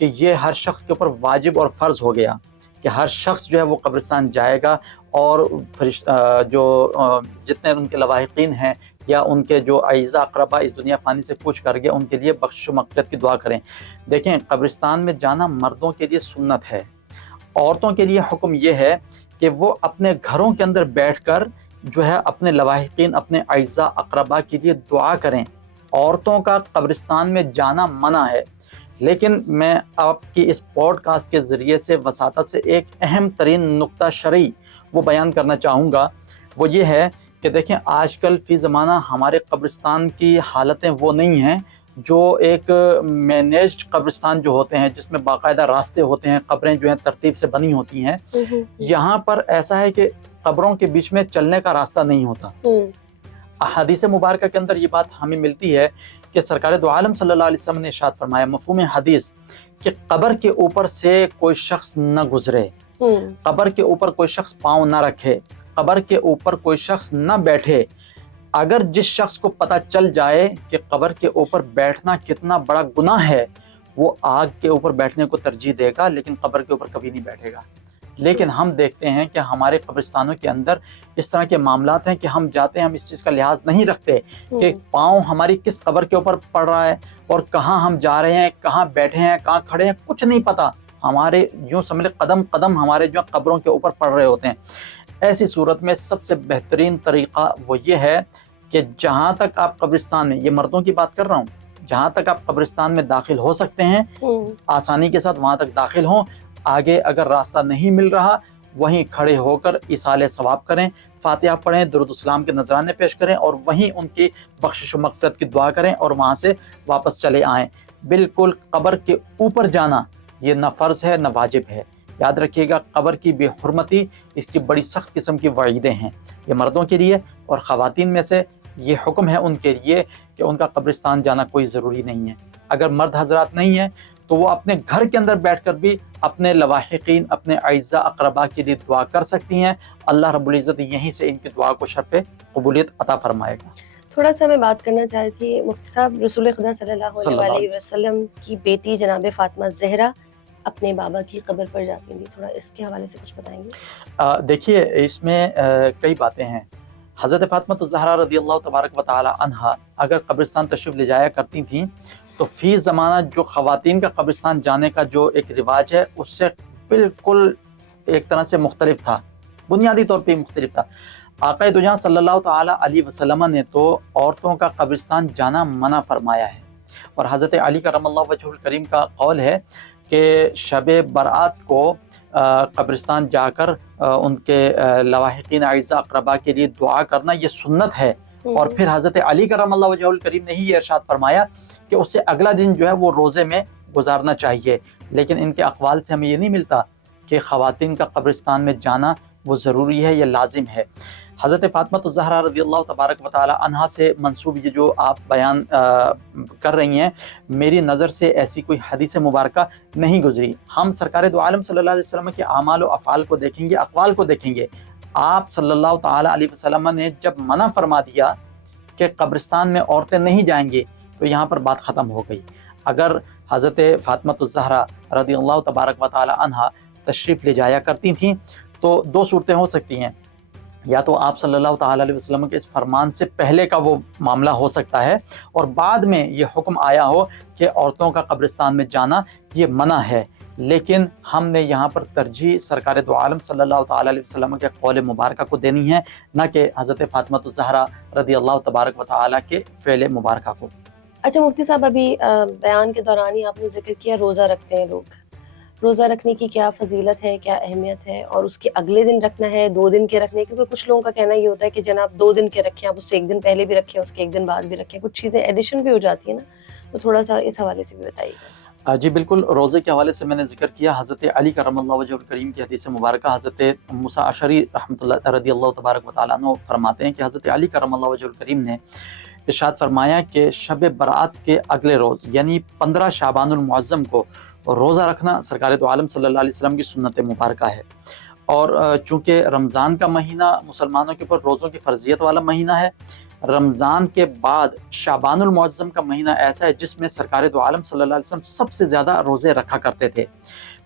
کہ یہ ہر شخص کے اوپر واجب اور فرض ہو گیا کہ ہر شخص جو ہے وہ قبرستان جائے گا اور جتنے ان کے لواحقین ہیں یا ان کے جو اعزاء اقربا اس دنیا فانی سے کوچ کر گئے، ان کے لیے بخشش و مغفرت کی دعا کریں۔ دیکھیں، قبرستان میں جانا مردوں کے لیے سنت ہے، عورتوں کے لیے حکم یہ ہے کہ وہ اپنے گھروں کے اندر بیٹھ کر جو ہے اپنے لواحقین، اپنے اعزاء اقربا کے لیے دعا کریں۔ عورتوں کا قبرستان میں جانا منع ہے، لیکن میں آپ کی اس پوڈ کاسٹ کے ذریعے سے وساطت سے ایک اہم ترین نقطہ شرعی وہ بیان کرنا چاہوں گا، وہ یہ ہے کہ دیکھیں آج کل فی زمانہ ہمارے قبرستان کی حالتیں وہ نہیں ہیں جو ایک مینیجڈ قبرستان جو ہوتے ہیں جس میں باقاعدہ راستے ہوتے ہیں، قبریں جو ہیں ترتیب سے بنی ہوتی ہیں۔ یہاں پر ایسا ہے کہ قبروں کے بیچ میں چلنے کا راستہ نہیں ہوتا۔ احادیث مبارکہ کے اندر یہ بات ہمیں ملتی ہے کہ سرکار دو عالم صلی اللہ علیہ وسلم نے ارشاد فرمایا مفہوم حدیث کہ قبر کے اوپر سے کوئی شخص نہ گزرے، قبر کے اوپر کوئی شخص پاؤں نہ رکھے، قبر کے اوپر کوئی شخص نہ بیٹھے۔ اگر جس شخص کو پتہ چل جائے کہ قبر کے اوپر بیٹھنا کتنا بڑا گناہ ہے، وہ آگ کے اوپر بیٹھنے کو ترجیح دے گا لیکن قبر کے اوپر کبھی نہیں بیٹھے گا۔ لیکن ہم دیکھتے ہیں کہ ہمارے قبرستانوں کے اندر اس طرح کے معاملات ہیں کہ ہم جاتے ہیں، ہم اس چیز کا لحاظ نہیں رکھتے کہ پاؤں ہماری کس قبر کے اوپر پڑ رہا ہے اور کہاں ہم جا رہے ہیں، کہاں بیٹھے ہیں، کہاں کھڑے ہیں، کچھ نہیں پتہ۔ ہمارے یوں سمجھ قدم قدم ہمارے جو قبروں کے اوپر پڑ رہے ہوتے ہیں۔ ایسی صورت میں سب سے بہترین طریقہ وہ یہ ہے کہ جہاں تک آپ قبرستان میں، یہ مردوں کی بات کر رہا ہوں، جہاں تک آپ قبرستان میں داخل ہو سکتے ہیں آسانی کے ساتھ وہاں تک داخل ہوں۔ آگے اگر راستہ نہیں مل رہا وہیں کھڑے ہو کر ایصال ثواب کریں، فاتحہ پڑھیں، درود السلام کے نذرانے پیش کریں اور وہیں ان کی بخشش و مغفرت کی دعا کریں اور وہاں سے واپس چلے آئیں۔ بالکل قبر کے اوپر جانا یہ نہ فرض ہے نہ واجب ہے۔ یاد رکھیے گا، قبر کی بے حرمتی اس کی بڑی سخت قسم کی وعیدیں ہیں، یہ مردوں کے لیے، اور خواتین میں سے یہ حکم ہے ان کے لیے کہ ان کا قبرستان جانا کوئی ضروری نہیں ہے۔ اگر مرد حضرات نہیں ہیں تو وہ اپنے گھر کے اندر بیٹھ کر بھی اپنے لواحقین، اپنے اعزاء اقربا کے لیے دعا کر سکتی ہیں۔ اللہ رب العزت یہیں سے ان کی دعا کو شرف قبولیت عطا فرمائے گا۔ تھوڑا سا میں بات کرنا چاہ رہی تھی مفتی صاحب، رسول خدا صلی اللہ علیہ وسلم کی بیٹی جناب فاطمہ زہرا اپنے بابا کی قبر پر جاتی تھی، تھوڑا اس کے حوالے سے کچھ بتائیں گے؟ دیکھیے، اس میں کئی باتیں ہیں۔ حضرت فاطمہ الزہرا رضی اللہ تبارک و تعالی عنہا اگر قبرستان تشریف لے جایا کرتی تھیں تو فی زمانہ جو خواتین کا قبرستان جانے کا جو ایک رواج ہے اس سے بالکل ایک طرح سے مختلف تھا، بنیادی طور پہ مختلف تھا۔ آقا دو جہاں صلی اللہ تعالی علیہ وسلم نے تو عورتوں کا قبرستان جانا منع فرمایا ہے، اور حضرت علی کرم اللہ وجہہ الکریم کا قول ہے کہ شب برات کو قبرستان جا کر ان کے لواحقین اعزاء اقربا کے لیے دعا کرنا یہ سنت ہے۔ اور پھر حضرت علی کرم اللہ وجہہ الکریم نے ہی یہ ارشاد فرمایا کہ اس سے اگلا دن جو ہے وہ روزے میں گزارنا چاہیے۔ لیکن ان کے اقوال سے ہمیں یہ نہیں ملتا کہ خواتین کا قبرستان میں جانا وہ ضروری ہے یا لازم ہے۔ حضرت فاطمہ الزہرا رضی اللہ تبارک و تعالی عنہا سے منسوب یہ جو آپ بیان کر رہی ہیں، میری نظر سے ایسی کوئی حدیث مبارکہ نہیں گزری۔ ہم سرکار دو عالم صلی اللہ علیہ وسلم کے اعمال و افعال کو دیکھیں گے، اقوال کو دیکھیں گے۔ آپ صلی اللہ تعالی علیہ وسلم نے جب منع فرما دیا کہ قبرستان میں عورتیں نہیں جائیں گے تو یہاں پر بات ختم ہو گئی۔ اگر حضرت فاطمہ الزہرا رضی اللہ تبارک و تعالی عنہا تشریف لے جایا کرتی تھیں تو دو صورتیں ہو سکتی ہیں، یا تو آپ صلی اللہ تعالی علیہ وسلم کے اس فرمان سے پہلے کا وہ معاملہ ہو سکتا ہے اور بعد میں یہ حکم آیا ہو کہ عورتوں کا قبرستان میں جانا یہ منع ہے۔ لیکن ہم نے یہاں پر ترجیح سرکار دو عالم صلی اللہ تعالی علیہ وسلم کے قول مبارکہ کو دینی ہے، نہ کہ حضرت فاطمہ الزہرا رضی اللہ تبارک و تعالی کے فعل مبارکہ کو۔ اچھا مفتی صاحب، ابھی بیان کے دوران ہی آپ نے ذکر کیا روزہ رکھتے ہیں لوگ، روزہ رکھنے کی کیا فضیلت ہے، کیا اہمیت ہے، اور اس کے اگلے دن رکھنا ہے، 2 دن کے رکھنے، کیونکہ کچھ لوگوں کا کہنا یہ ہوتا ہے کہ جناب 2 دن کے رکھیں، آپ اس سے 1 دن پہلے بھی رکھیں، اس کے 1 دن بعد بھی رکھیں، کچھ چیزیں ایڈیشن بھی ہو جاتی ہیں نا، تو تھوڑا سا اس حوالے سے بھی بتائیے گا۔ جی بالکل، روزے کے حوالے سے میں نے ذکر کیا، حضرت علی کرم اللہ وجہ الکریم کی حدیث مبارکہ حضرت موسیٰ اشعری رحمۃ اللہ رضی اللہ تبارک و تعالیٰ عنہ فرماتے ہیں کہ حضرت علی کرم اللہ وجہ الکریم نے ارشاد فرمایا کہ شب برات کے اگلے روز یعنی 15 شعبان المعظم کو روزہ رکھنا سرکار دو عالم صلی اللہ علیہ وسلم کی سنت مبارکہ ہے۔ اور چونکہ رمضان کا مہینہ مسلمانوں کے اوپر روزوں کی فرضیت والا مہینہ ہے، رمضان کے بعد شعبان المعظم کا مہینہ ایسا ہے جس میں سرکار دو عالم صلی اللہ علیہ وسلم سب سے زیادہ روزے رکھا کرتے تھے۔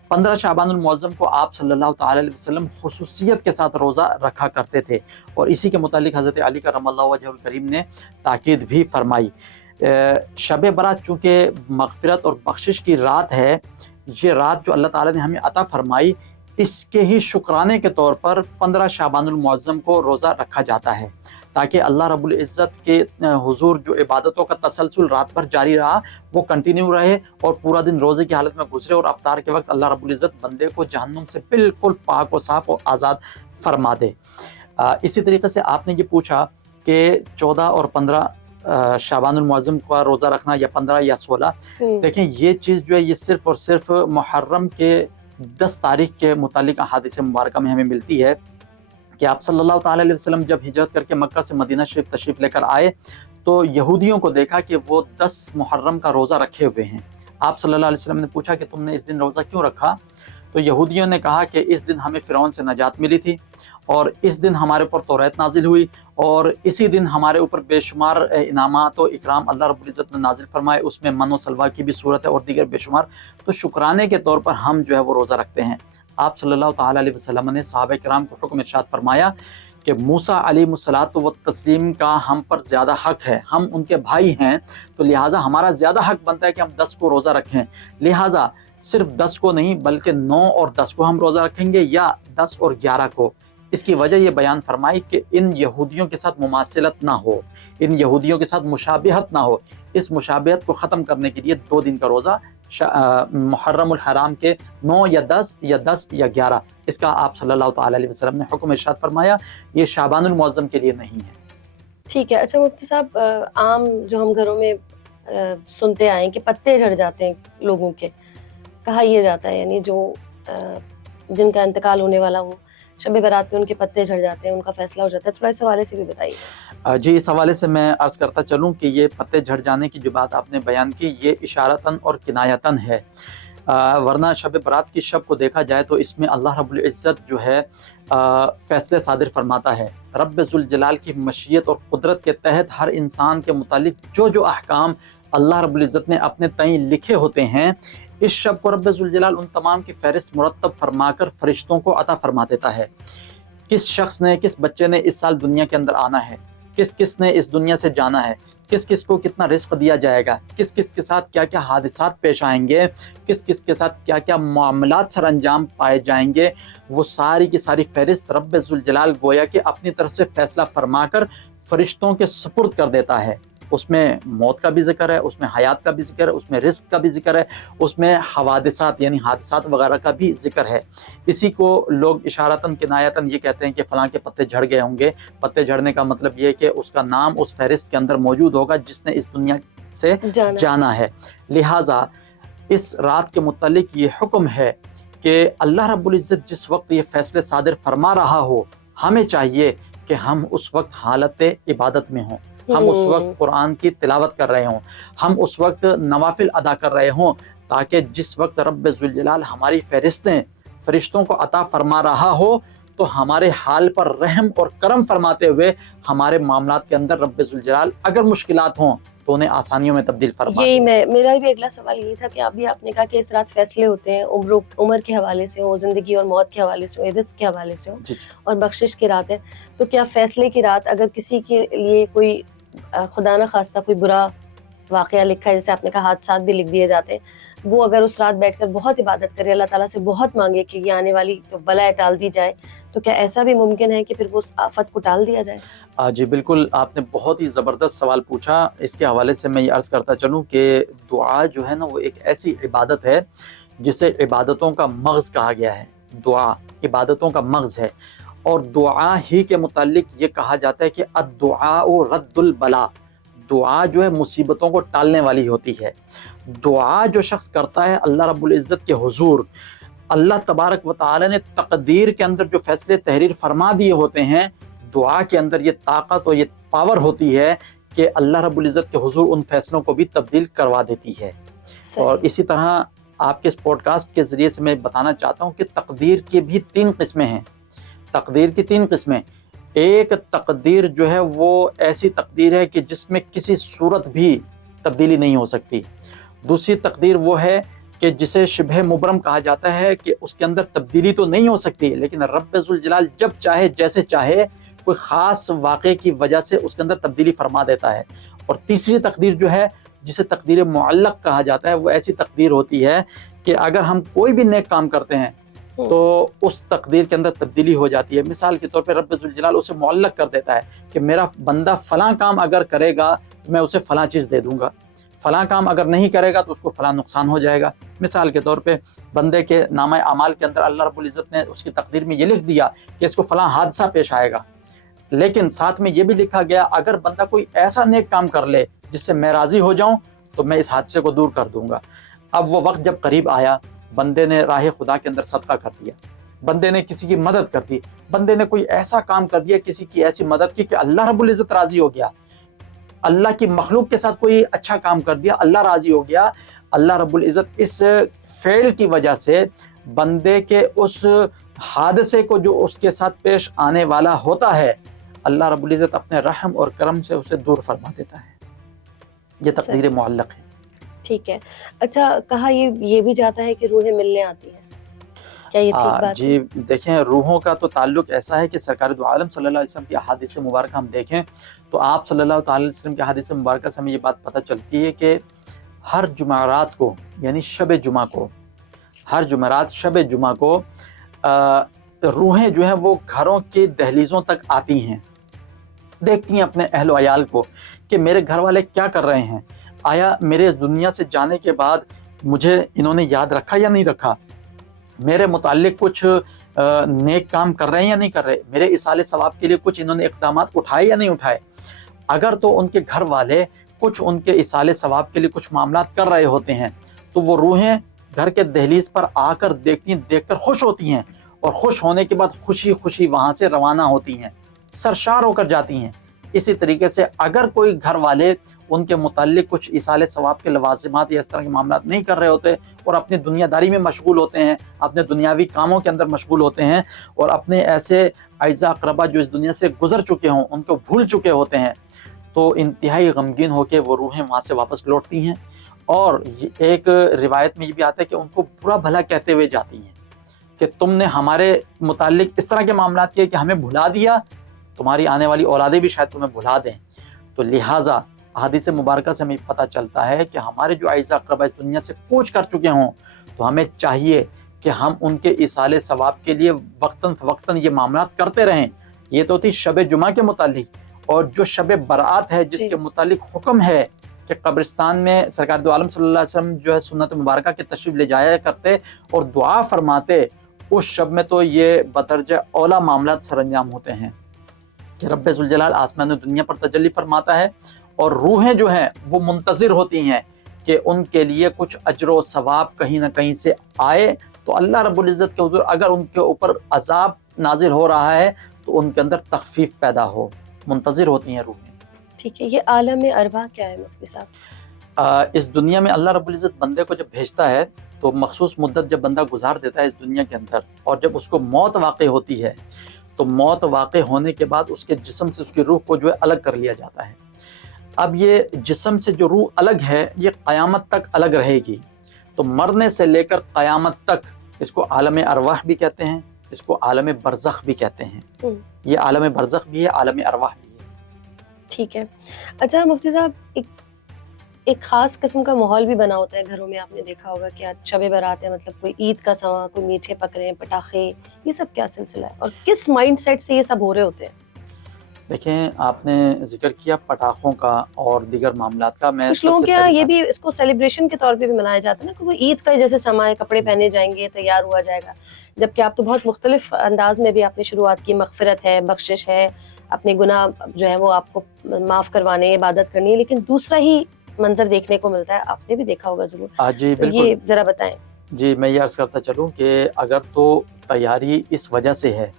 15 شعبان المعظم کو آپ صلی اللہ تعالی علیہ وسلم خصوصیت کے ساتھ روزہ رکھا کرتے تھے، اور اسی کے متعلق حضرت علی کرم اللہ وجہ الکریم نے تاکید بھی فرمائی۔ شب برات چونکہ مغفرت اور بخشش کی رات ہے، یہ رات جو اللہ تعالیٰ نے ہمیں عطا فرمائی، اس کے ہی شکرانے کے طور پر 15 شعبان المعظم کو روزہ رکھا جاتا ہے، تاکہ اللہ رب العزت کے حضور جو عبادتوں کا تسلسل رات بھر جاری رہا وہ کنٹینیو رہے، اور پورا دن روزے کی حالت میں گزرے، اور افطار کے وقت اللہ رب العزت بندے کو جہنم سے بالکل پاک و صاف اور آزاد فرما دے۔ اسی طریقے سے آپ نے یہ پوچھا کہ 14 اور 15 شعبان المعظم کا روزہ رکھنا، یا 15 یا 16، دیکھیں یہ چیز جو ہے یہ صرف اور صرف محرم کے 10 تاریخ کے متعلق احادیث مبارکہ میں ہمیں ملتی ہے کہ آپ صلی اللہ تعالی علیہ وسلم جب ہجرت کر کے مکہ سے مدینہ شریف تشریف لے کر آئے تو یہودیوں کو دیکھا کہ وہ 10 محرم کا روزہ رکھے ہوئے ہیں۔ آپ صلی اللہ علیہ وسلم نے پوچھا کہ تم نے اس دن روزہ کیوں رکھا؟ تو یہودیوں نے کہا کہ اس دن ہمیں فرعون سے نجات ملی تھی، اور اس دن ہمارے اوپر توریت نازل ہوئی، اور اسی دن ہمارے اوپر بے شمار انعامات و اکرام اللہ رب العزت نے نازل فرمائے، اس میں من و سلوہ کی بھی صورت ہے اور دیگر بے شمار، تو شکرانے کے طور پر ہم جو ہے وہ روزہ رکھتے ہیں۔ آپ صلی اللہ تعالی علیہ وسلم نے صحابہ کرام کو حکم ارشاد فرمایا کہ موسیٰ علیہ الصلاۃ والتسلیم کا ہم پر زیادہ حق ہے، ہم ان کے بھائی ہیں، تو لہٰذا ہمارا زیادہ حق بنتا ہے کہ ہم 10 کو روزہ رکھیں، لہٰذا صرف 10 کو نہیں بلکہ 9 اور 10 کو ہم روزہ رکھیں گے، یا 10 اور 11 کو۔ اس کی وجہ یہ بیان فرمائی کہ ان یہودیوں کے ساتھ مماثلت نہ ہو، ان یہودیوں کے ساتھ مشابہت نہ ہو۔ اس مشابہت کو ختم کرنے کے لیے 2 دن کا روزہ محرم الحرام کے 9 یا 10 یا 10 یا 11، اس کا آپ صلی اللہ تعالی علیہ وسلم نے حکم ارشاد فرمایا، یہ شعبان المعظم کے لیے نہیں ہے۔ ٹھیک ہے۔ اچھا مفتی صاحب، عام جو ہم گھروں میں سنتے آئے ہیں کہ پتے جھڑ جاتے ہیں لوگوں کے، کہا یہ جاتا ہے، یعنی جو جن کا انتقال ہونے والا ہو شب برات میں ان کے پتے جھڑ جاتے ہیں، ان کا فیصلہ ہو جاتا ہے، تھوڑا اس حوالے سے بھی بتائیے۔ جی، اس حوالے سے میں عرض کرتا چلوں کہ یہ پتے جھڑ جانے کی جو بات آپ نے بیان کی، یہ اشارتاً اور کنایتاً ہے، ورنہ شب برات کی شب کو دیکھا جائے تو اس میں اللہ رب العزت جو ہے فیصلے صادر فرماتا ہے۔ رب ذوالجلال کی مشیت اور قدرت کے تحت ہر انسان کے متعلق جو جو احکام اللہ رب العزت نے اپنے تئیں لکھے ہوتے ہیں، اس شب کو رب ذوالجلال ان تمام کی فہرست مرتب فرما کر فرشتوں کو عطا فرما دیتا ہے۔ کس شخص نے، کس بچے نے اس سال دنیا کے اندر آنا ہے، کس کس نے اس دنیا سے جانا ہے، کس کس کو کتنا رزق دیا جائے گا، کس کس کے ساتھ کیا کیا حادثات پیش آئیں گے، کس کس کے ساتھ کیا کیا معاملات سر انجام پائے جائیں گے، وہ ساری کی ساری فہرست رب ذوالجلال گویا کہ اپنی طرف سے فیصلہ فرما کر فرشتوں کے سپرد کر دیتا ہے۔ اس میں موت کا بھی ذکر ہے، اس میں حیات کا بھی ذکر ہے، اس میں رزق کا بھی ذکر ہے، اس میں حوادثات یعنی حادثات وغیرہ کا بھی ذکر ہے۔ اسی کو لوگ اشارتاً کنایتاً یہ کہتے ہیں کہ فلاں کے پتے جھڑ گئے ہوں گے۔ پتے جھڑنے کا مطلب یہ کہ اس کا نام اس فہرست کے اندر موجود ہوگا جس نے اس دنیا سے جانا ہے۔ لہٰذا اس رات کے متعلق یہ حکم ہے کہ اللہ رب العزت جس وقت یہ فیصلے صادر فرما رہا ہو، ہمیں چاہیے کہ ہم اس وقت حالت عبادت میں ہوں، ہم اس وقت قرآن کی تلاوت کر رہے ہوں، ہم اس وقت نوافل ادا کر رہے ہوں، تاکہ جس وقت رب ذوالجلال ہماری فہرستیں فرشتوں کو عطا فرما رہا ہو تو ہمارے حال پر رحم اور کرم فرماتے ہوئے ہمارے معاملات کے اندر رب ذوالجلال اگر مشکلات ہوں تو انہیں آسانیوں میں تبدیل فرما۔ یہی میرا بھی اگلا سوال یہی تھا کہ ابھی آپ نے کہا کہ اس رات فیصلے ہوتے ہیں، عمر کے حوالے سے ہوں، زندگی اور موت کے حوالے سے ہوں، رزق کے حوالے سے ہوں، اور بخشش کی رات ہے، تو کیا فیصلے کی رات اگر کسی کے لیے کوئی خدا نہ خواستہ کوئی برا واقعہ لکھا ہے، جیسے آپ نے کہا حادثات بھی لکھ دیے جاتے ہیں، وہ اگر اس رات بیٹھ کر بہت عبادت کرے، اللہ تعالیٰ سے بہت مانگے کہ یہ آنے والی تو بلائے ٹال دی جائے، تو کیا ایسا بھی ممکن ہے کہ پھر وہ اس آفت کو ٹال دیا جائے؟ جی بالکل، آپ نے بہت ہی زبردست سوال پوچھا۔ اس کے حوالے سے میں یہ عرض کرتا چلوں کہ دعا جو ہے نا وہ ایک ایسی عبادت ہے جسے عبادتوں کا مغز کہا گیا ہے۔ دعا عبادتوں کا مغز ہے، اور دعا ہی کے متعلق یہ کہا جاتا ہے کہ الدعاء رد البلا، دعا جو ہے مصیبتوں کو ٹالنے والی ہوتی ہے۔ دعا جو شخص کرتا ہے اللہ رب العزت کے حضور، اللہ تبارک و تعالی نے تقدیر کے اندر جو فیصلے تحریر فرما دیے ہوتے ہیں، دعا کے اندر یہ طاقت اور یہ پاور ہوتی ہے کہ اللہ رب العزت کے حضور ان فیصلوں کو بھی تبدیل کروا دیتی ہے۔ اور اسی طرح آپ کے اس پوڈ کاسٹ کے ذریعے سے میں بتانا چاہتا ہوں کہ تقدیر کی بھی 3 قسمیں ہیں۔ تقدیر کی 3 قسمیں، ایک تقدیر جو ہے وہ ایسی تقدیر ہے کہ جس میں کسی صورت بھی تبدیلی نہیں ہو سکتی. دوسری تقدیر وہ ہے کہ جسے شبہ مبرم کہا جاتا ہے کہ اس کے اندر تبدیلی تو نہیں ہو سکتی، لیکن رب ذوالجلال جب چاہے جیسے چاہے کوئی خاص واقعے کی وجہ سے اس کے اندر تبدیلی فرما دیتا ہے. اور تیسری تقدیر جو ہے جسے تقدیر معلق کہا جاتا ہے، وہ ایسی تقدیر ہوتی ہے کہ اگر ہم کوئی بھی نیک کام کرتے ہیں تو اس تقدیر کے اندر تبدیلی ہو جاتی ہے. مثال کے طور پہ رب ذوالجلال اسے معلق کر دیتا ہے کہ میرا بندہ فلاں کام اگر کرے گا تو میں اسے فلاں چیز دے دوں گا، فلاں کام اگر نہیں کرے گا تو اس کو فلاں نقصان ہو جائے گا. مثال کے طور پہ بندے کے نامہ اعمال کے اندر اللہ رب العزت نے اس کی تقدیر میں یہ لکھ دیا کہ اس کو فلاں حادثہ پیش آئے گا، لیکن ساتھ میں یہ بھی لکھا گیا اگر بندہ کوئی ایسا نیک کام کر لے جس سے میں راضی ہو جاؤں تو میں اس حادثے کو دور کر دوں گا. اب وہ وقت جب قریب آیا، بندے نے راہ خدا کے اندر صدقہ کر دیا، بندے نے کسی کی مدد کر دی، بندے نے کوئی ایسا کام کر دیا، کسی کی ایسی مدد کی کہ اللہ رب العزت راضی ہو گیا، اللہ کی مخلوق کے ساتھ کوئی اچھا کام کر دیا، اللہ راضی ہو گیا. اللہ رب العزت اس فعل کی وجہ سے بندے کے اس حادثے کو جو اس کے ساتھ پیش آنے والا ہوتا ہے، اللہ رب العزت اپنے رحم اور کرم سے اسے دور فرما دیتا ہے. یہ تقدیر معلق ہے. ٹھیک ہے. اچھا، کہا یہ بھی جاتا ہے کہ روحیں ملنے آتی ہیں، کیا یہ ٹھیک بات جی دیکھیں، روحوں کا تو تعلق ایسا ہے کہ سرکار دو عالم صلی اللہ علیہ وسلم کی احادیث مبارکہ ہم دیکھیں تو آپ صلی اللہ تعالی علیہ وسلم کی احادیث مبارکہ سے ہمیں یہ بات پتہ چلتی ہے کہ ہر جمعرات کو، یعنی شب جمعہ کو، ہر جمعرات شب جمعہ کو روحیں جو ہیں وہ گھروں کی دہلیزوں تک آتی ہیں، دیکھتی ہیں اپنے اہل و عیال کو کہ میرے گھر والے کیا کر رہے ہیں، آیا میرے اس دنیا سے جانے کے بعد مجھے انہوں نے یاد رکھا یا نہیں رکھا، میرے متعلق کچھ نیک کام کر رہے ہیں یا نہیں کر رہے، میرے ایصال ثواب کے لیے کچھ انہوں نے اقدامات اٹھائے یا نہیں اٹھائے. اگر تو ان کے گھر والے کچھ ان کے ایصال ثواب کے لیے کچھ معاملات کر رہے ہوتے ہیں تو وہ روحیں گھر کے دہلیز پر آ کر دیکھتی ہیں، دیکھ کر خوش ہوتی ہیں، اور خوش ہونے کے بعد خوشی خوشی وہاں سے روانہ ہوتی ہیں، سرشار ہو کر جاتی ہیں. اسی طریقے سے اگر کوئی گھر والے ان کے متعلق کچھ ایصال ثواب کے لوازمات یا اس طرح کے معاملات نہیں کر رہے ہوتے اور اپنی دنیا داری میں مشغول ہوتے ہیں، اپنے دنیاوی کاموں کے اندر مشغول ہوتے ہیں، اور اپنے ایسے اعزاء اقربا جو اس دنیا سے گزر چکے ہوں ان کو بھول چکے ہوتے ہیں، تو انتہائی غمگین ہو کے وہ روحیں وہاں سے واپس لوٹتی ہیں. اور ایک روایت میں یہ بھی آتا ہے کہ ان کو برا بھلا کہتے ہوئے جاتی ہیں کہ تم نے ہمارے متعلق اس طرح کے معاملات کیے کہ ہمیں بھلا دیا، تمہاری آنے والی اولادیں بھی شاید تمہیں بھلا دیں. تو لہٰذا احادیث مبارکہ سے ہمیں پتہ چلتا ہے کہ ہمارے جو اعزاء اقربا اس دنیا سے کوچ کر چکے ہوں تو ہمیں چاہیے کہ ہم ان کے ایصال ثواب کے لیے وقتاً فوقتاً یہ معاملات کرتے رہیں. یہ تو تھی شب جمعہ کے متعلق. اور جو شب برات ہے جس کے متعلق حکم ہے کہ قبرستان میں سرکار دو عالم صلی اللہ علیہ وسلم جو ہے سنت مبارکہ کے تشریف لے جایا کرتے اور دعا فرماتے، اس شب میں تو یہ بدرجہ اولا معاملات سر انجام ہوتے ہیں کہ رب ذوالجلال آسمان و دنیا پر تجلی فرماتا ہے، اور روحیں جو ہیں وہ منتظر ہوتی ہیں کہ ان کے لیے کچھ اجر و ثواب کہیں نہ کہیں سے آئے. تو اللہ رب العزت کے حضور اگر ان کے اوپر عذاب نازل ہو رہا ہے تو ان کے اندر تخفیف پیدا ہو، منتظر ہوتی ہیں روحیں. ٹھیک ہے. یہ عالم ارواح کیا ہے مفتی صاحب؟ اس دنیا میں اللہ رب العزت بندے کو جب بھیجتا ہے تو مخصوص مدت جب بندہ گزار دیتا ہے اس دنیا کے اندر، اور جب اس کو موت واقع ہوتی ہے تو موت واقع ہونے کے بعد اس کے جسم سے اس کی روح کو جو ہے الگ کر لیا جاتا ہے. اب یہ جسم سے جو روح الگ ہے یہ قیامت تک الگ رہے گی. تو مرنے سے لے کر قیامت تک اس کو عالم ارواح بھی کہتے ہیں، اس کو عالم برزخ بھی کہتے ہیں. یہ عالم برزخ بھی ہے، عالم ارواح بھی ہے. ٹھیک ہے. اچھا مفتی صاحب، ایک خاص قسم کا ماحول بھی بنا ہوتا ہے گھروں میں، آپ نے دیکھا ہوگا کہ آج شب برات ہے، مطلب کوئی عید کا سما، کوئی میٹھے پک رہے ہیں، پٹاخے، یہ سب کیا سلسلہ ہے اور کس مائنڈ سیٹ سے یہ سب ہو رہے ہوتے ہیں؟ دیکھیں، آپ نے ذکر کیا پٹاخوں کا اور دیگر معاملات کا. میں کچھ لوگوں کے یہاں یہ بھی اس کو سیلیبریشن کے طور پہ بھی منایا جاتا ہے نا کہ وہ عید کا جیسے سما ہے، کپڑے پہنے جائیں گے، تیار ہوا جائے گا، جبکہ آپ تو بہت مختلف انداز میں بھی آپ نے شروعات کی، مغفرت ہے، بخشش ہے، اپنے گناہ جو ہے وہ آپ کو معاف کروانے، عبادت کرنی ہے، لیکن دوسرا ہی منظر دیکھنے کو ملتا ہے. آپ نے بھی دیکھا ہوگا ضرور. جی بالکل. یہ ذرا بتائیں. جی میں یہ عرض کرتا چلوں کہ اگر تو تیاری اس وجہ سے ہے،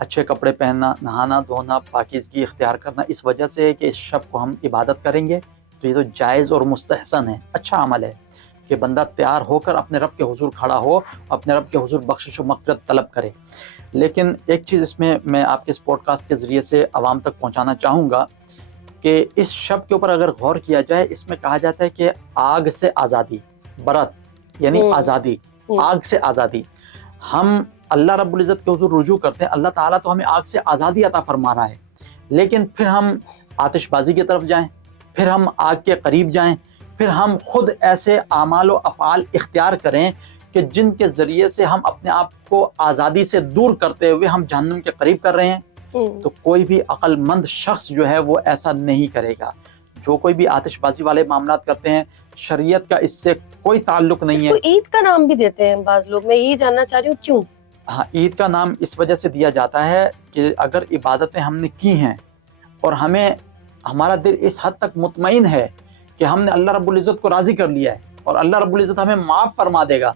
اچھے کپڑے پہننا، نہانا دھونا، پاکیزگی اختیار کرنا اس وجہ سے ہے کہ اس شب کو ہم عبادت کریں گے، تو یہ تو جائز اور مستحسن ہے، اچھا عمل ہے. کہ بندہ تیار ہو کر اپنے رب کے حضور کھڑا ہو، اپنے رب کے حضور بخشش و مغفرت طلب کرے۔ لیکن ایک چیز اس میں آپ کے اس پوڈ کاسٹ کے ذریعے سے عوام تک پہنچانا چاہوں گا کہ اس شب کے اوپر اگر غور کیا جائے، اس میں کہا جاتا ہے کہ آگ سے آزادی، برت یعنی آزادی، آگ سے آزادی۔ ہم اللہ رب العزت کے حضور رجوع کرتے ہیں، اللہ تعالیٰ تو ہمیں آگ سے آزادی عطا فرما رہا ہے، لیکن پھر ہم آتش بازی کی طرف جائیں، پھر ہم آگ کے قریب جائیں، پھر ہم خود ایسے اعمال و افعال اختیار کریں کہ جن کے ذریعے سے ہم اپنے آپ کو آزادی سے دور کرتے ہوئے ہم جہنم کے قریب کر رہے ہیں۔ تو کوئی بھی عقل مند شخص جو ہے وہ ایسا نہیں کرے گا۔ جو کوئی بھی آتش بازی والے معاملات کرتے ہیں، شریعت کا اس سے کوئی تعلق نہیں ہے۔ اس کو عید کا نام بھی دیتے ہیں بعض لوگ، میں یہ جاننا چاہ رہی ہوں کیوں؟ ہاں، عید کا نام اس وجہ سے دیا جاتا ہے کہ اگر عبادتیں ہم نے کی ہیں اور ہمیں ہمارا دل اس حد تک مطمئن ہے کہ ہم نے اللہ رب العزت کو راضی کر لیا ہے اور اللہ رب العزت ہمیں معاف فرما دے گا،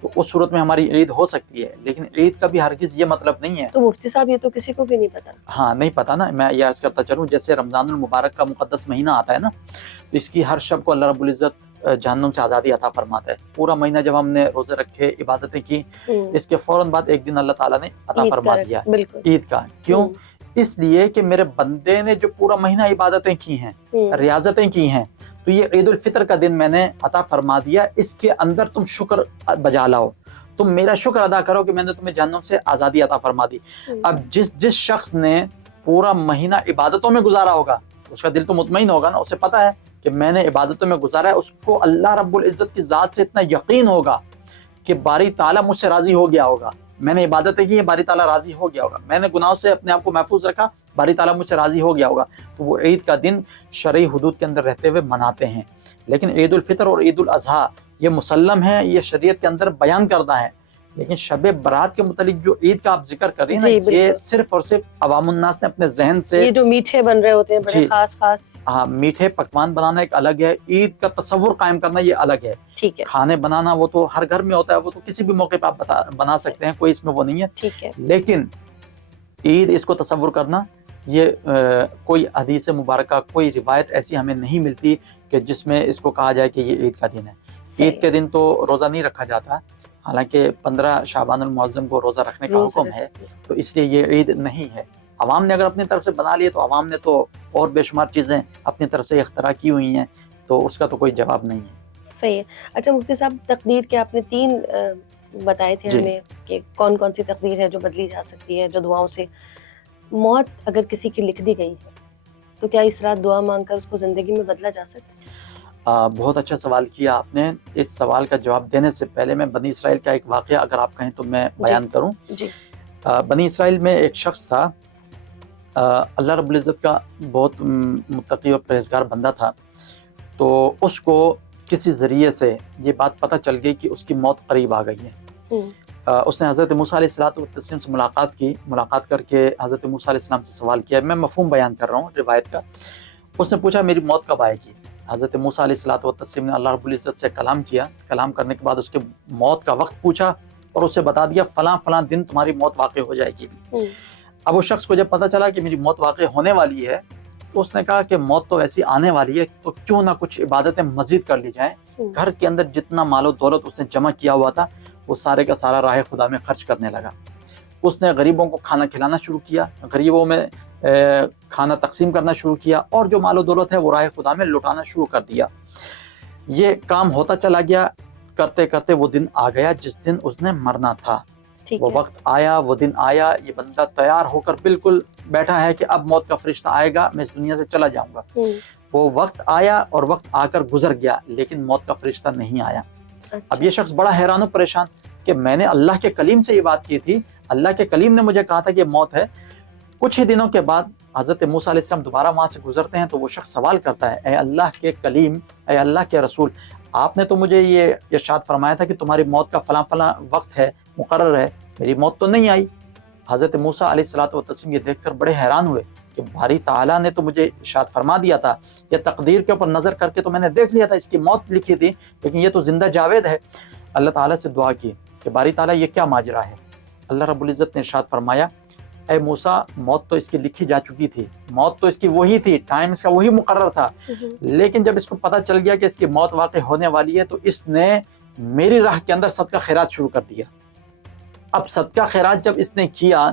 تو اس صورت میں ہماری عید ہو سکتی ہے۔ لیکن عید کا بھی ہرگز یہ مطلب نہیں ہے۔ تو مفتی صاحب یہ تو کسی کو بھی نہیں پتا۔ ہاں، نہیں پتا نا، میں یہ عرض کرتا چلوں، جیسے رمضان المبارک کا مقدس مہینہ آتا ہے نا، تو اس کی ہر شب کو اللہ رب العزت جہنم سے آزادی عطا فرماتا ہے۔ پورا مہینہ جب ہم نے روزے رکھے، عبادتیں کی، اس کے فوراً بعد ایک دن اللہ تعالیٰ نے عطا فرما دیا عید کا۔ کیوں؟ اس لیے کہ میرے بندے نے جو پورا مہینہ عبادتیں کی ہیں، ریاضتیں کی ہیں، تو یہ عید الفطر کا دن میں نے عطا فرما دیا، اس کے اندر تم شکر بجا لاؤ، تم میرا شکر ادا کرو کہ میں نے تمہیں جہنم سے آزادی عطا فرما دی۔ اب جس شخص نے پورا مہینہ عبادتوں میں گزارا ہوگا، اس کا دل تو مطمئن ہوگا نا، اسے پتا ہے کہ میں نے عبادتوں میں گزارا ہے، اس کو اللہ رب العزت کی ذات سے اتنا یقین ہوگا کہ باری تعالیٰ مجھ سے راضی ہو گیا ہوگا، میں نے عبادتیں کی ہیں، باری تعالیٰ راضی ہو گیا ہوگا، میں نے گناہوں سے اپنے آپ کو محفوظ رکھا، باری تعالیٰ مجھ سے راضی ہو گیا ہوگا۔ تو وہ عید کا دن شرعی حدود کے اندر رہتے ہوئے مناتے ہیں۔ لیکن عید الفطر اور عید الاضحیٰ یہ مسلم ہے، یہ شریعت کے اندر بیان کردہ ہے۔ لیکن شب برات کے متعلق جو عید کا آپ ذکر کر رہی ہیں نا، یہ صرف اور صرف عوام الناس نے اپنے ذہن سے، یہ جو میٹھے بن رہے ہوتے ہیں بڑے خاص، ہاں، میٹھے پکوان بنانا ایک الگ ہے، عید کا تصور قائم کرنا یہ الگ ہے۔ ٹھیک ہے، کھانے بنانا وہ تو ہر گھر میں ہوتا ہے، وہ تو کسی بھی موقع پہ آپ بنا سکتے ہیں، کوئی اس میں وہ نہیں ہے۔ ٹھیک ہے، لیکن عید اس کو تصور کرنا، یہ کوئی حدیث مبارکہ، کوئی روایت ایسی ہمیں نہیں ملتی کہ جس میں اس کو کہا جائے کہ یہ عید کا دن ہے۔ عید کے دن تو روزہ نہیں رکھا جاتا، حالانکہ 15 شعبان المعظم کو روزہ رکھنے کا حکم ہے، تو اس لیے یہ عید نہیں ہے۔ عوام نے اگر اپنی طرف سے بنا لیے تو عوام نے تو اور بے شمار چیزیں اپنی طرف سے اختراع کی ہوئی ہیں، تو اس کا تو کوئی جواب نہیں ہے۔ صحیح ہے۔ اچھا مفتی صاحب، تقدیر کے آپ نے 3 بتائے تھے ہمیں کہ کون کون سی تقدیر ہے جو بدلی جا سکتی ہے، جو دعاؤں سے۔ موت اگر کسی کی لکھ دی گئی ہے تو کیا اس رات دعا مانگ کر اس کو زندگی میں بدلا جا سکتا ہے؟ بہت اچھا سوال کیا آپ نے۔ اس سوال کا جواب دینے سے پہلے میں بنی اسرائیل کا ایک واقعہ اگر آپ کہیں تو میں بیان کروں۔ بنی اسرائیل میں ایک شخص تھا، اللہ رب العزت کا بہت متقی اور پرہیزگار بندہ تھا، تو اس کو کسی ذریعے سے یہ بات پتہ چل گئی کہ اس کی موت قریب آ گئی ہے۔ اس نے حضرت موسیٰ علیہ السلام سے ملاقات کی، ملاقات کر کے حضرت موسیٰ علیہ السلام سے سوال کیا، میں مفہوم بیان کر رہا ہوں روایت کا۔ اس نے پوچھا میری موت کب آئے گی؟ حضرت موسیٰ علیہ السلام نے اللہ رب العزت سے کلام کیا، کلام کرنے کے بعد اس کے موت کا وقت پوچھا اور اسے بتا دیا فلاں فلاں دن تمہاری موت واقع ہو جائے گی۔ اب اس شخص کو جب پتہ چلا کہ میری موت واقع ہونے والی ہے تو اس نے کہا کہ موت تو ایسی آنے والی ہے، تو کیوں نہ کچھ عبادتیں مزید کر لی جائیں۔ گھر کے اندر جتنا مال و دولت اس نے جمع کیا ہوا تھا وہ سارے کا سارا راہ خدا میں خرچ کرنے لگا۔ اس نے غریبوں کو کھانا کھلانا شروع کیا، غریبوں میں کھانا تقسیم کرنا شروع کیا، اور جو مال و دولت ہے وہ راہ خدا میں لٹانا شروع کر دیا۔ یہ کام ہوتا چلا گیا، کرتے کرتے وہ دن آ گیا جس دن اس نے مرنا تھا۔ وہ وقت آیا، وہ دن آیا، یہ بندہ تیار ہو کر بالکل بیٹھا ہے کہ اب موت کا فرشتہ آئے گا، میں اس دنیا سے چلا جاؤں گا۔ وہ وقت آیا اور وقت آ کر گزر گیا، لیکن موت کا فرشتہ نہیں آیا۔ اب یہ شخص بڑا حیران و پریشان کہ میں نے اللہ کے کلیم سے یہ بات کی تھی، اللہ کے کلیم نے مجھے کہا تھا کہ موت ہے۔ کچھ ہی دنوں کے بعد حضرت موسیٰ علیہ السلام دوبارہ وہاں سے گزرتے ہیں تو وہ شخص سوال کرتا ہے، اے اللہ کے کلیم، اے اللہ کے رسول، آپ نے تو مجھے یہ ارشاد فرمایا تھا کہ تمہاری موت کا فلاں فلاں وقت ہے، مقرر ہے، میری موت تو نہیں آئی۔ حضرت موسیٰ علیہ السلام یہ دیکھ کر بڑے حیران ہوئے کہ باری تعالیٰ نے تو مجھے ارشاد فرما دیا تھا، یہ تقدیر کے اوپر نظر کر کے تو میں نے دیکھ لیا تھا، اس کی موت لکھی تھی، لیکن یہ تو زندہ جاوید ہے۔ اللہ تعالیٰ سے دعا کی کہ باری تعالیٰ یہ کیا ماجرا ہے؟ اللہ رب العزت نے ارشاد فرمایا اے موسیٰ موت تو اس کی لکھی جا چکی تھی, موت تو اس کی وہی تھی, ٹائم اس کا وہی مقرر تھا, لیکن جب اس کو پتہ چل گیا کہ اس کی موت واقع ہونے والی ہے تو اس نے میری راہ کے اندر صدقہ خیرات شروع کر دیا. اب صدقہ خیرات جب اس نے کیا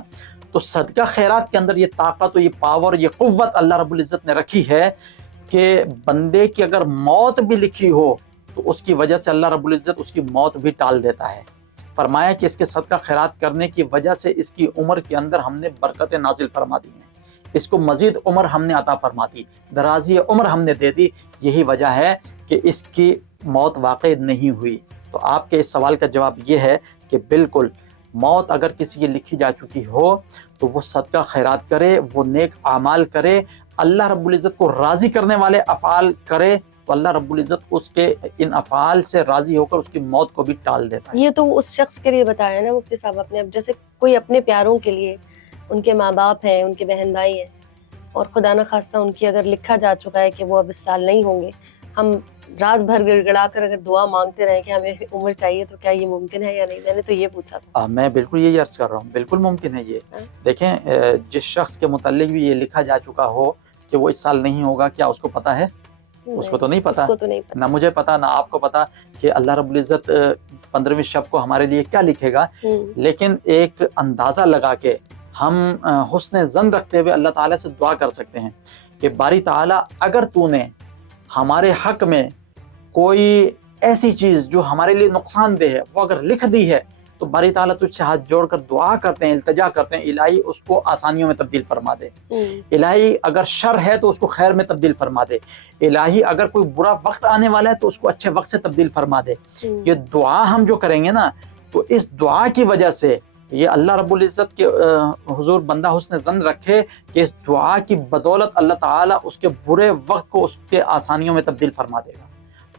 تو صدقہ خیرات کے اندر یہ طاقت و یہ پاور, یہ قوت اللہ رب العزت نے رکھی ہے کہ بندے کی اگر موت بھی لکھی ہو تو اس کی وجہ سے اللہ رب العزت اس کی موت بھی ٹال دیتا ہے. فرمایا کہ اس کے صدقہ خیرات کرنے کی وجہ سے اس کی عمر کے اندر ہم نے برکتیں نازل فرما دی ہیں, اس کو مزید عمر ہم نے عطا فرما دی, درازی عمر ہم نے دے دی. یہی وجہ ہے کہ اس کی موت واقع نہیں ہوئی. تو آپ کے اس سوال کا جواب یہ ہے کہ بالکل موت اگر کسی کی لکھی جا چکی ہو تو وہ صدقہ خیرات کرے, وہ نیک اعمال کرے, اللہ رب العزت کو راضی کرنے والے افعال کرے تو اللہ رب العزت اس کے ان افعال سے راضی ہو کر اس کی موت کو بھی ٹال دیتا ہے. یہ تو اس شخص کے لیے بتایا نا مفتی صاحب آپ نے, اب جیسے کوئی اپنے پیاروں کے لیے, ان کے ماں باپ ہیں, ان کے بہن بھائی ہیں, اور خدا نہ خواستہ ان کی اگر لکھا جا چکا ہے کہ وہ اب اس سال نہیں ہوں گے, ہم رات بھر گڑ گڑا کر اگر دعا مانگتے رہیں کہ ہمیں عمر چاہیے, تو کیا یہ ممکن ہے یا نہیں؟ میں نے تو یہ پوچھا تھا. میں بالکل یہی عرض کر رہا ہوں, بالکل ممکن ہے یہ. دیکھیں جس شخص کے متعلق بھی یہ لکھا جا چکا ہو کہ وہ اس سال نہیں ہوگا, کیا اس کو پتہ ہے؟ اس کو تو نہیں پتا, نہ مجھے پتا نہ آپ کو پتا کہ اللہ رب العزت 15ویں شب کو ہمارے لیے کیا لکھے گا. لیکن ایک اندازہ لگا کے ہم حسن ظن رکھتے ہوئے اللہ تعالیٰ سے دعا کر سکتے ہیں کہ باری تعالیٰ اگر تو نے ہمارے حق میں کوئی ایسی چیز جو ہمارے لیے نقصان دہ ہے وہ اگر لکھ دی ہے تو باری تعالیٰ تجھ سے ہاتھ جوڑ کر دعا کرتے ہیں, التجا کرتے ہیں, الہی اس کو آسانیوں میں تبدیل فرما دے. الہی اگر شر ہے تو اس کو خیر میں تبدیل فرما دے. الہی اگر کوئی برا وقت آنے والا ہے تو اس کو اچھے وقت سے تبدیل فرما دے. یہ دعا ہم جو کریں گے نا تو اس دعا کی وجہ سے یہ اللہ رب العزت کے حضور بندہ حسن ظن رکھے کہ اس دعا کی بدولت اللہ تعالیٰ اس کے برے وقت کو اس کے آسانیوں میں تبدیل فرما دے گا.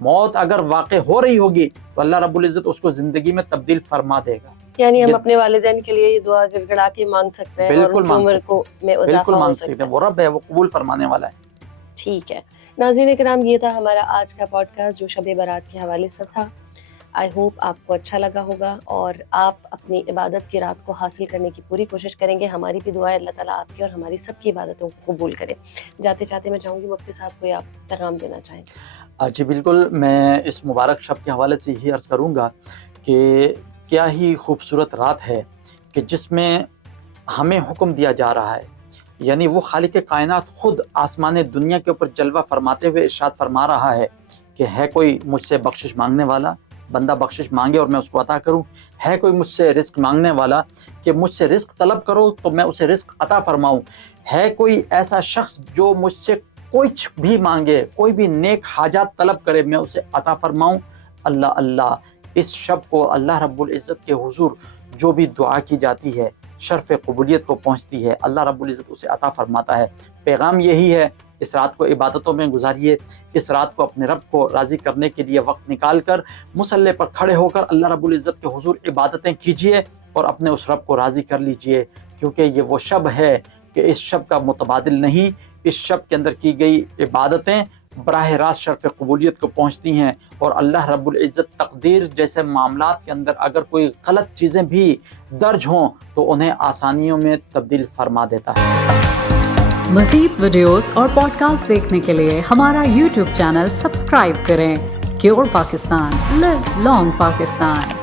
موت اگر واقع ہو رہی ہوگی تو اللہ رب العزت اس کو زندگی میں تبدیل فرما دے گا. یعنی ہم اپنے والدین کے لیے یہ دعا گڑ گڑا کے مانگ سکتے ہیں, بالکل مانگ سکتے ہیں, وہ رب ہے, وہ قبول فرمانے والا ہے. ٹھیک ہے ناظرین کرام, یہ تھا ہمارا آج کا پوڈ کاسٹ جو شب برات کے حوالے سے تھا. آئی ہوپ آپ کو اچھا لگا ہوگا اور آپ اپنی عبادت کی رات کو حاصل کرنے کی پوری کوشش کریں گے. ہماری بھی دعا ہے اللہ تعالیٰ آپ کی اور ہماری سب کی عبادتوں کو قبول کرے. جاتے جاتے میں چاہوں گی مفتی صاحب کو آپ پیغام دینا چاہیں. جی بالکل, میں اس مبارک شب کے حوالے سے یہی عرض کروں گا کہ کیا ہی خوبصورت رات ہے کہ جس میں ہمیں حکم دیا جا رہا ہے, یعنی وہ خالق کائنات خود آسمان دنیا کے اوپر جلوہ فرماتے ہوئے ارشاد فرما رہا ہے کہ ہے کوئی مجھ سے بخشش مانگنے والا, بندہ بخشش مانگے اور میں اس کو عطا کروں. ہے کوئی مجھ سے رزق مانگنے والا کہ مجھ سے رزق طلب کرو تو میں اسے رزق عطا فرماؤں. ہے کوئی ایسا شخص جو مجھ سے کچھ بھی مانگے, کوئی بھی نیک حاجات طلب کرے, میں اسے عطا فرماؤں. اللہ اللہ, اس شب کو اللہ رب العزت کے حضور جو بھی دعا کی جاتی ہے شرف قبولیت کو پہنچتی ہے, اللہ رب العزت اسے عطا فرماتا ہے. پیغام یہی ہے, اس رات کو عبادتوں میں گزاریے, اس رات کو اپنے رب کو راضی کرنے کے لیے وقت نکال کر مصلی پر کھڑے ہو کر اللہ رب العزت کے حضور عبادتیں کیجیے اور اپنے اس رب کو راضی کر لیجیے, کیونکہ یہ وہ شب ہے کہ اس شب کا متبادل نہیں. اس شب کے اندر کی گئی عبادتیں براہ راست شرف قبولیت کو پہنچتی ہیں اور اللہ رب العزت تقدیر جیسے معاملات کے اندر اگر کوئی غلط چیزیں بھی درج ہوں تو انہیں آسانیوں میں تبدیل فرما دیتا ہے. مزید ویڈیوز اور پوڈ کاسٹ دیکھنے کے لیے ہمارا YouTube چینل سبسکرائب کریں. کیور پاکستان, لیو لانگ پاکستان.